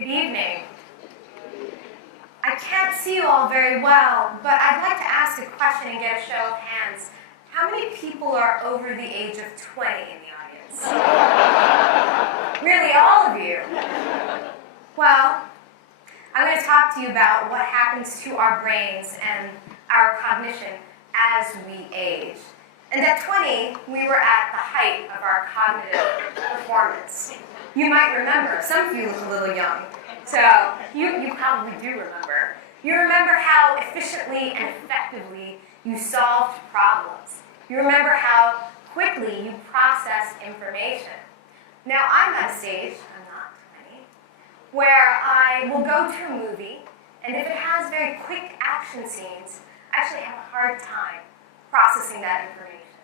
Good evening. I can't see you all very well, but I'd like to ask a question and get a show of hands. How many people are over the age of 20 in the audience? Really, all of you? Well, I'm going to talk to you about what happens to our brains and our cognition as we age. And at 20, we were at the height of our cognitive performance. You might remember, some of you look a little young, so you probably do remember. You remember how efficiently and effectively you solved problems. You remember how quickly you processed information. Now, I'm at a stage, I'm not 20, where I will go to a movie, and if it has very quick action scenes, I actually have a hard time processing that information.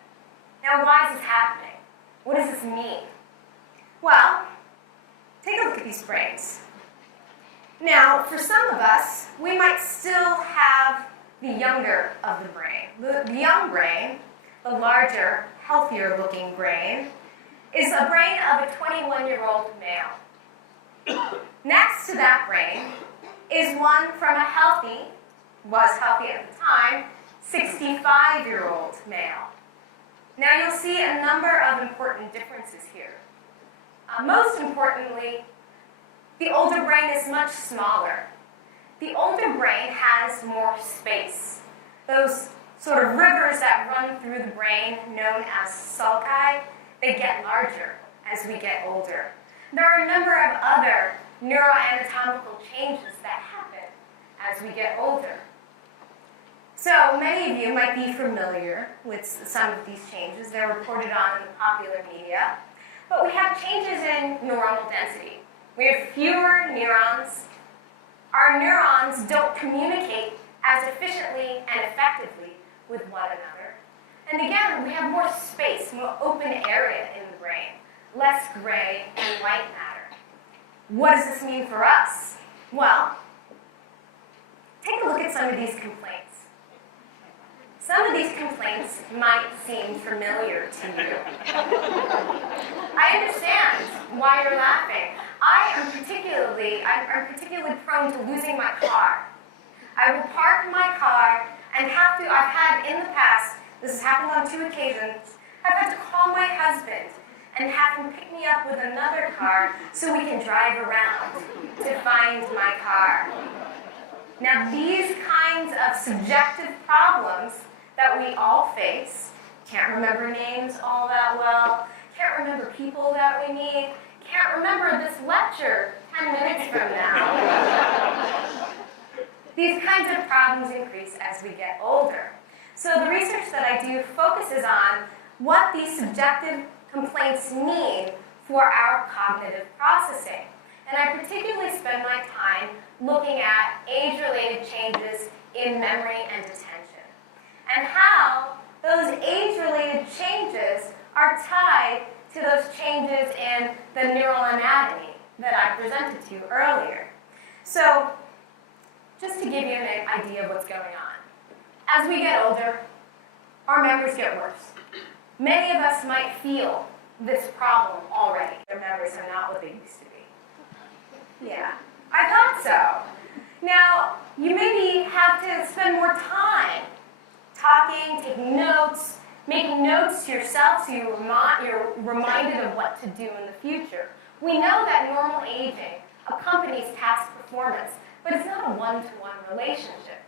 Now, why is this happening? What does this mean? Well, take a look at these brains. Now, for some of us, we might still have the younger of the brain. The young brain, the larger, healthier-looking brain, is a brain of a 21-year-old male. Next to that brain is one from a was healthy at the time, 65-year-old male. Now you'll see a number of important differences here. Most importantly, the older brain is much smaller. The older brain has more space. Those sort of rivers that run through the brain, known as sulci, they get larger as we get older. There are a number of other neuroanatomical changes that happen as we get older. So many of you might be familiar with some of these changes. They're reported on in the popular media. But we have changes in neuronal density. We have fewer neurons. Our neurons don't communicate as efficiently and effectively with one another. And again, we have more space, more open area in the brain, less gray and white matter. What does this mean for us? Well, take a look at some of these complaints. Some of these complaints might seem familiar to you. I understand why you're laughing. I'm particularly prone to losing my car. I will park my car and I've had in the past, this has happened on 2 occasions, I've had to call my husband and have him pick me up with another car so we can drive around to find my car. Now, these kinds of subjective problems that we all face, can't remember names all that well, can't remember people that we meet, can't remember this lecture 10 minutes from now. These kinds of problems increase as we get older. So the research that I do focuses on what these subjective complaints mean for our cognitive processing. And I particularly spend my time looking at age-related changes in memory and attention, and how those age-related changes are tied to those changes in the neural anatomy that I presented to you earlier. So, just to give you an idea of what's going on. As we get older, our memories get worse. Many of us might feel this problem already. Their memories are not what they used to be. Yeah, I thought so. Now, you maybe have to spend more time talking, taking notes, making notes to yourself so you're reminded of what to do in the future. We know that normal aging accompanies past performance, but it's not a one-to-one relationship.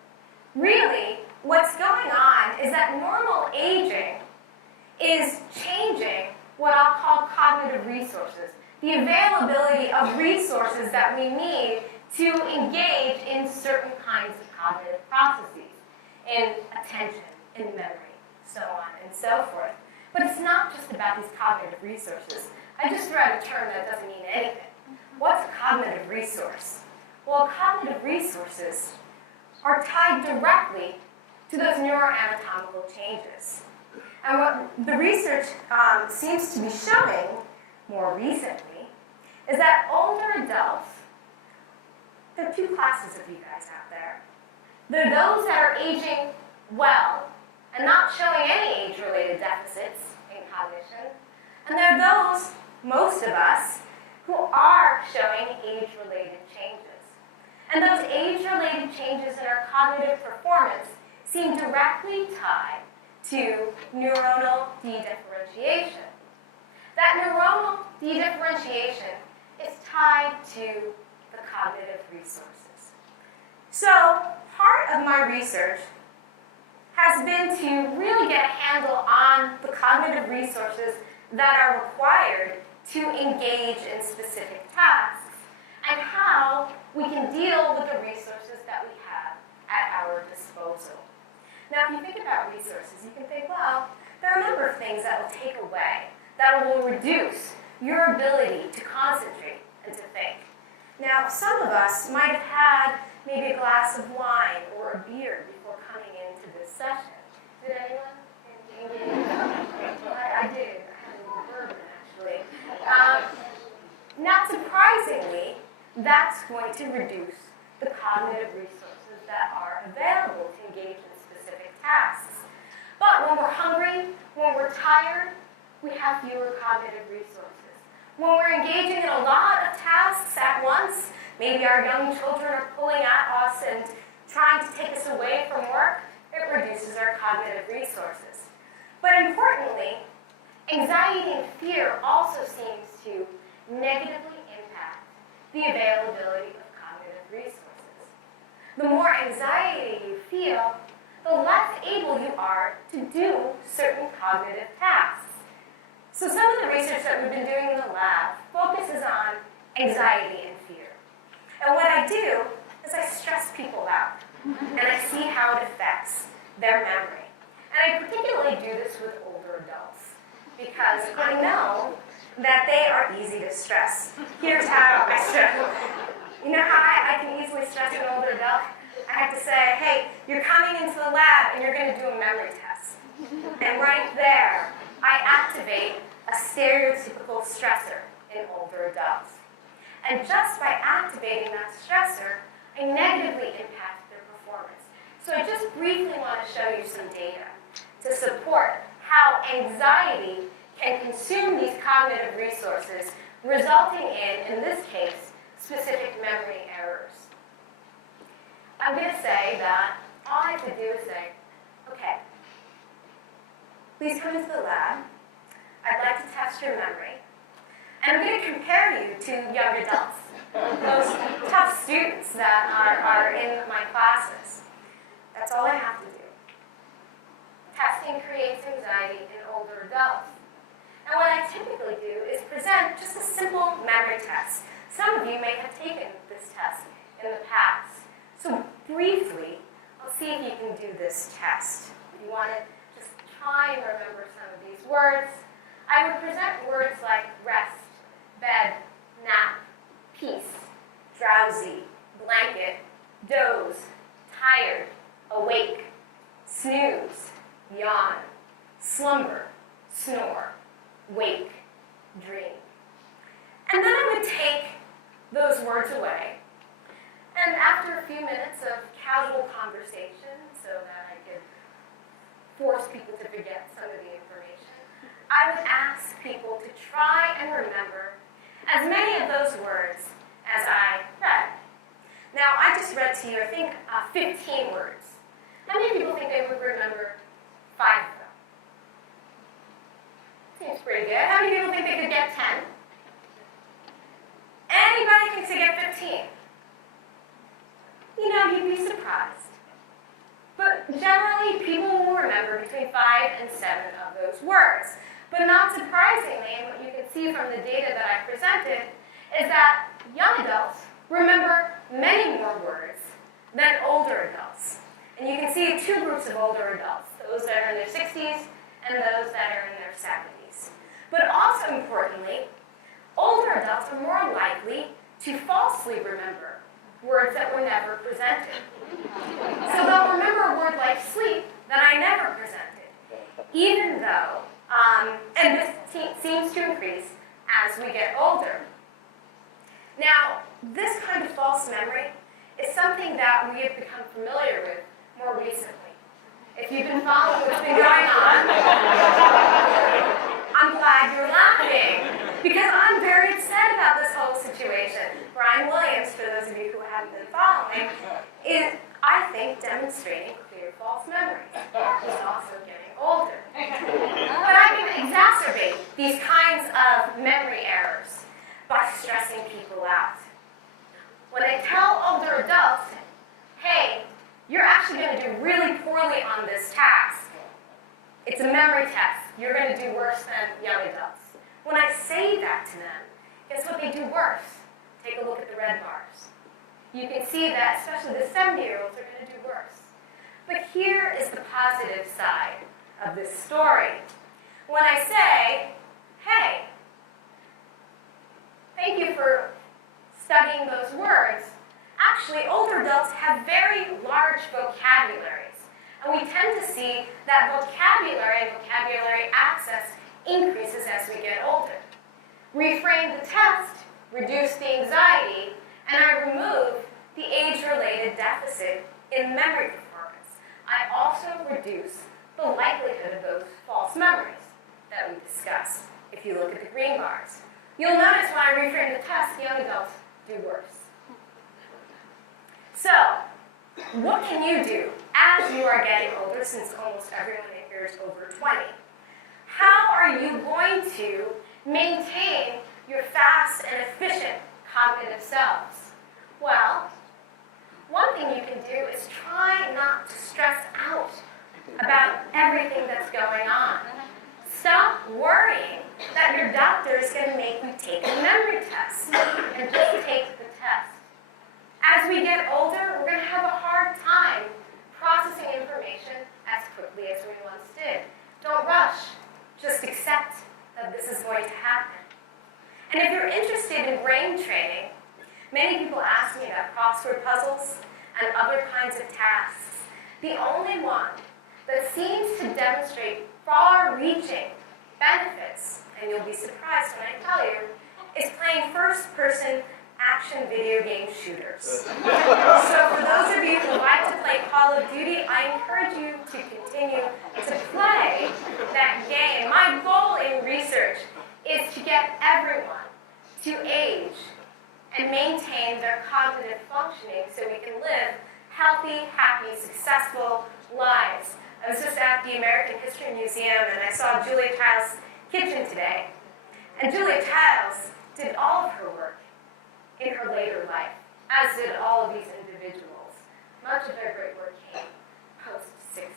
Really, what's going on is that normal aging is changing what I'll call cognitive resources, the availability of resources that we need to engage in certain kinds of cognitive processes, in attention, in memory, so on and so forth. But it's not just about these cognitive resources. I just threw out a term that doesn't mean anything. What's a cognitive resource? Well, cognitive resources are tied directly to those neuroanatomical changes. And what the research seems to be showing more recently is that older adults, there are 2 classes of you guys out there. There are those that are aging well and not showing any age-related deficits in cognition. And there are those, most of us, who are showing age-related changes. And those age-related changes in our cognitive performance seem directly tied to neuronal dedifferentiation. That neuronal dedifferentiation is tied to the cognitive resources. So part of my research has been to really get a handle on the cognitive resources that are required to engage in specific tasks and how we can deal with the resources that we have at our disposal. Now, if you think about resources, you can think, well, there are a number of things that will take away, that will reduce your ability to concentrate and to think. Now, some of us might have had maybe a glass of wine or a beer before coming into this session. Did anyone? I did. I had a little bourbon, actually. Not surprisingly, that's going to reduce the cognitive resources that are available to engage in specific tasks. But when we're hungry, when we're tired, we have fewer cognitive resources. When we're engaging in a lot of tasks at once, maybe our young children are pulling at us and trying to take us away from work, it reduces our cognitive resources. But importantly, anxiety and fear also seems to negatively impact the availability of cognitive resources. The more anxiety you feel, the less able you are to do certain cognitive tasks. So some of the research that we've been doing in the lab focuses on anxiety and fear. And what I do is I stress people out, and I see how it affects their memory. And I particularly do this with older adults, because I know that they are easy to stress. Here's how I stress. You know how I can easily stress an older adult? I have to say, hey, you're coming into the lab and you're going to do a memory test. And right there, I activate a stereotypical stressor in older adults. And just by activating that stressor, I negatively impact their performance. So I just briefly want to show you some data to support how anxiety can consume these cognitive resources, resulting in this case, specific memory errors. I'm going to say that all I have to do is say, okay, please come into the lab. I'd like to test your memory. And I'm going to compare you to young adults, those tough students that are in my classes. That's all I have to do. Testing creates anxiety in older adults. And what I typically do is present just a simple memory test. Some of you may have taken this test in the past. So briefly, I'll see if you can do this test. If you want to just try and remember some of these words, I would present words like rest, bed, nap, peace, drowsy, blanket, doze, tired, awake, snooze, yawn, slumber, snore, wake, dream. And then I would take those words away, and after a few minutes of casual conversation, so that I could force people to forget some of the information, I would ask people to try and remember as many of those words as I read. Now, I just read to you, I think, 15 words. How many people think they would remember 5 of them? Seems pretty good. How many people think they could get 10? Anybody thinks they get 15? You know, you'd be surprised. But generally, people will remember between 5 and 7 of those words. But not surprisingly, and what you can see from the data that I presented, is that young adults remember many more words than older adults. And you can see 2 groups of older adults, those that are in their 60s and those that are in their 70s. But also importantly, older adults are more likely to falsely remember words that were never presented. So they'll remember a word like sleep that I never presented, even though, and this seems to increase as we get older. Now, this kind of false memory is something that we have become familiar with more recently. If you've been following what's been going on, I'm glad you're laughing. because I'm very upset about this whole situation. Brian Williams, for those of you who haven't been following, is, I think, demonstrating clear false memories. He's also getting older. But I can exacerbate these kinds of memory errors by stressing people out. When I tell older adults, hey, you're actually going to do really poorly on this task. It's a memory test. You're going to do worse than young adults. When I say that to them, guess what they do worse? Take a look at the red bars. You can see that especially the 70-year-olds are going to do worse. But here is the positive side of this story. When I say, hey, thank you for studying those words, actually older adults have very large vocabularies. And we tend to see that vocabulary and vocabulary access increases as we get older. Reframe the test, reduce the anxiety, and I remove the age-related deficit in memory performance. I also reduce the likelihood of those false memories that we discussed. If you look at the green bars, you'll notice when I reframe the test, young adults do worse. So, what can you do as you are getting older, since almost everyone in here is over 20? How are you going to maintain your fast and efficient cognitive selves? Well, one thing you can do is try not to stress out about everything that's going on. Stop worrying that your doctor is going to make you take a memory test, and just take the test. As we get older, we're going to have a hard time processing information as quickly as we once did. Don't rush. Just accept that this is going to happen. And if you're interested in brain training, many people ask me about crossword puzzles and other kinds of tasks. The only one that seems to demonstrate far-reaching benefits, and you'll be surprised when I tell you, is playing first-person action video game shooters. So for those of you who like to play Call of Duty, I encourage you to continue to play that game. My goal in research is to get everyone to age and maintain their cognitive functioning so we can live healthy, happy, successful lives. I was just at the American History Museum and I saw Julia Child's kitchen today. And Julia Childs did all of her work in her later life, as did all of these individuals. Much of their great work came post-60.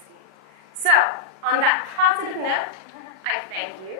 So, on that positive note, I thank you.